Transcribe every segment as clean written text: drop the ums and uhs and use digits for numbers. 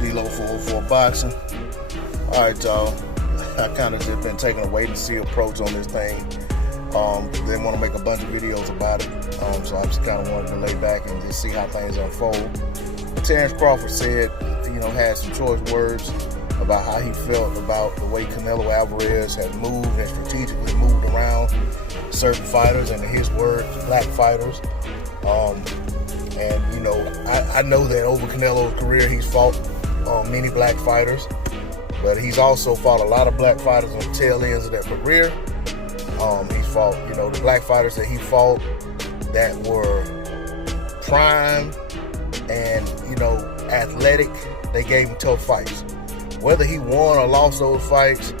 D-Lo for boxing. All right, y'all. I kind of just been taking a wait-and-see approach on this thing. They want to make a bunch of videos about it, so I just kind of wanted to lay back and just see how things unfold. But Terrence Crawford said, had some choice words about how he felt about the way Canelo Alvarez had moved and strategically moved around certain fighters, and in his words, black fighters. I know that over Canelo's career, he's fought many black fighters, but he's also fought a lot of black fighters on the tail ends of their career. He's fought, the black fighters that he fought that were prime and, athletic. They gave him tough fights. Whether he won or lost those fights,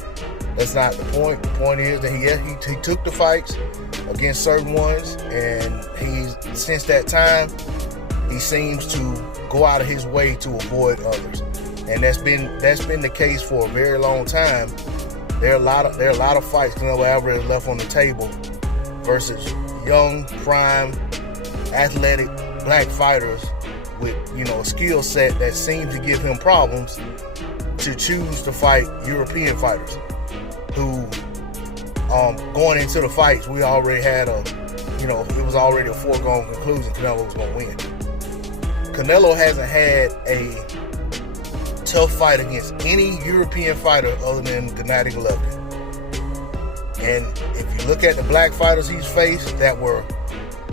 that's not the point. The point is that he took the fights against certain ones, and since that time, he seems to go out of his way to avoid others, and that's been the case for a very long time. There are a lot of fights Canelo Alvarez left on the table versus young, prime, athletic black fighters with a skill set that seems to give him problems to choose to fight European fighters who, going into the fights, we already had it was already a foregone conclusion Canelo was going to win. Canelo hasn't had a tough fight against any European fighter other than Gennady Golovkin. And if you look at the black fighters he's faced that were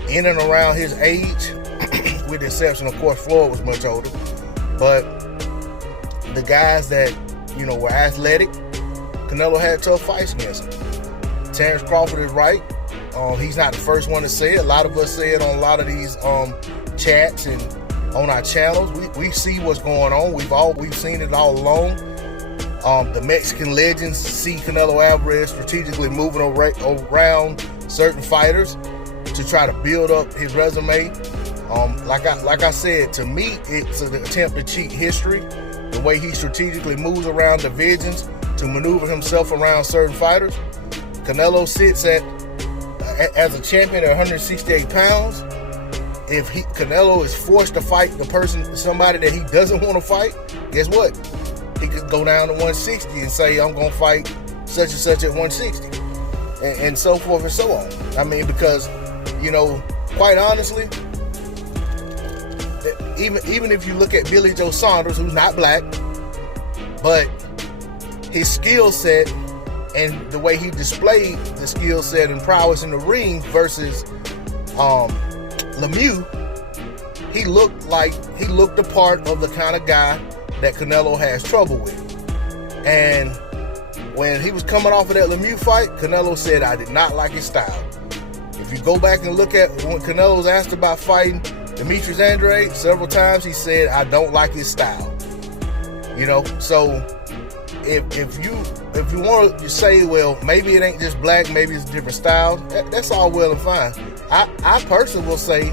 in and around his age, with the exception, of course, Floyd was much older, but the guys that, were athletic, Canelo had tough fights against him. Terrence Crawford is right. He's not the first one to say it. A lot of us say it on a lot of these chats and on our channels. We see what's going on. We've seen it all along. The Mexican legends see Canelo Alvarez strategically moving around certain fighters to try to build up his resume. Like I said, to me, it's an attempt to cheat history. The way he strategically moves around divisions to maneuver himself around certain fighters. Canelo sits as a champion at 168 pounds. If Canelo is forced to fight somebody that he doesn't want to fight, guess what? He could go down to 160 and say, I'm going to fight such and such at 160, and so forth and so on. I mean, because, quite honestly, even if you look at Billy Joe Saunders, who's not black, but his skill set and the way he displayed the skill set and prowess in the ring versus Lemieux, he looked the part of the kind of guy that Canelo has trouble with. And when he was coming off of that Lemieux fight, Canelo said, I did not like his style. If you go back and look at when Canelo was asked about fighting Demetrius Andrade, several times he said, I don't like his style. So if you want to say, well, maybe it ain't just black, maybe it's different styles, that's all well and fine. I personally will say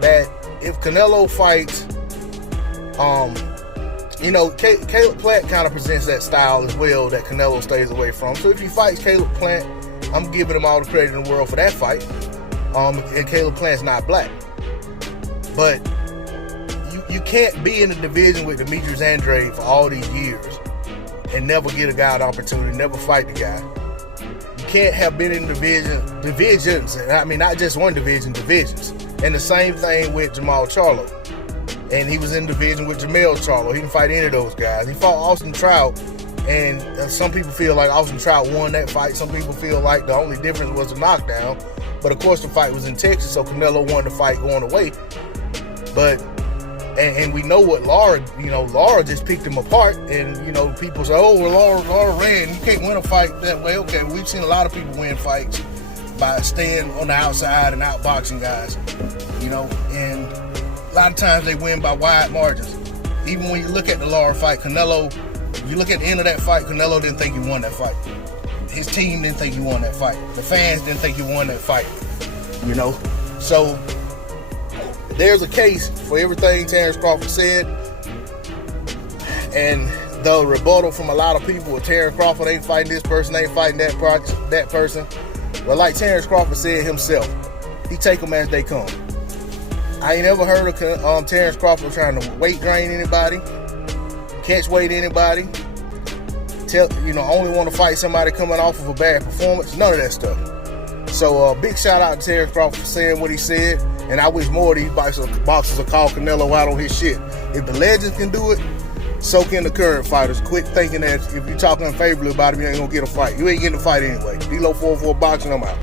that if Canelo fights, Caleb Plant kind of presents that style as well that Canelo stays away from. So if he fights Caleb Plant, I'm giving him all the credit in the world for that fight. And Caleb Plant's not black. But you can't be in a division with Demetrius Andrade for all these years and never get a guy an opportunity, never fight the guy. You can't have been in divisions, and I mean not just one division, divisions. And the same thing with Jamal Charlo. And he was in division with Jamel Charlo. He didn't fight any of those guys. He fought Austin Trout, and some people feel like Austin Trout won that fight. Some people feel like the only difference was a knockdown. But of course the fight was in Texas, so Canelo won the fight going away. But and we know what Laura just picked him apart, and people say, oh, well, Laura ran, you can't win a fight that way. Okay, we've seen a lot of people win fights by staying on the outside and outboxing guys, and a lot of times they win by wide margins. Even when you look at the Laura fight, Canelo, if you look at the end of that fight, Canelo didn't think he won that fight. His team didn't think he won that fight. The fans didn't think he won that fight. So there's a case for everything Terrence Crawford said, and the rebuttal from a lot of people with Terrence Crawford ain't fighting this person, ain't fighting that person. But like Terrence Crawford said himself, he take them as they come. I ain't ever heard of Terrence Crawford trying to weight drain anybody. catch weight anybody, only want to fight somebody coming off of a bad performance. None of that stuff. So big shout out to Terrence Crawford for saying what he said, and I wish more of these boxers will call Canelo out on his shit. If the legends can do it, so can the current fighters. Quit thinking that if you're talking unfavorably about him, you ain't gonna get a fight. You ain't getting a fight anyway. D-Lo 4-4 boxing, I'm out.